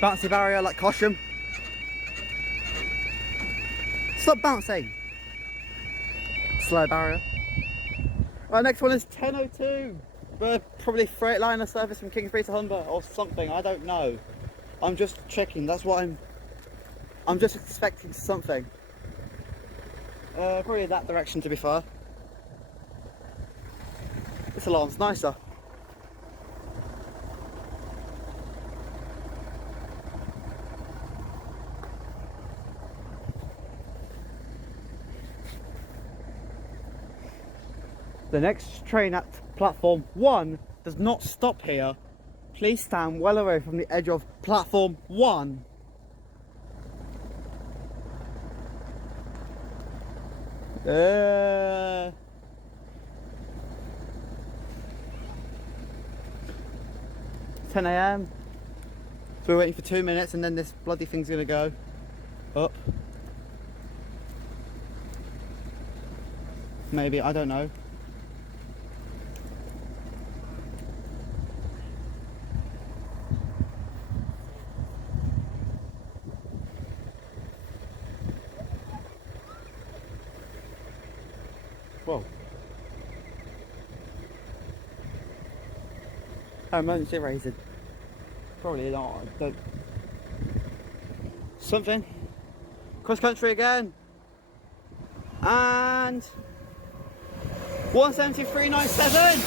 Bouncy barrier like Cosham. Stop bouncing. Slow barrier. Right, next one is 1002. Probably Freightliner service from Kingsbury to Humber or something. I don't know. I'm just checking. That's what I'm just expecting something. Probably that direction, to be fair. This alarm's nicer. The next train at platform 1 does not stop here. Please stand well away from the edge of platform 1. Uh... 10 AM. So we're waiting for 2 minutes and then this bloody thing's gonna go up. Maybe, I don't know. Whoa. Emergency rated. Probably not. Something. Cross country again. And 173.97.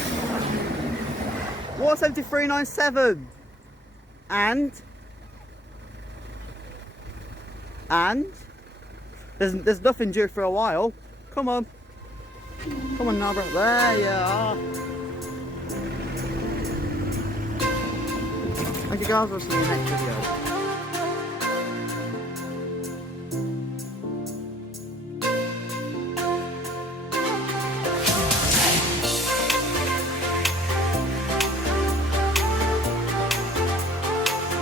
173.97. And there's nothing due for a while. Come on. Come on, Narborough. There you are. Thank you guys for watching the next video.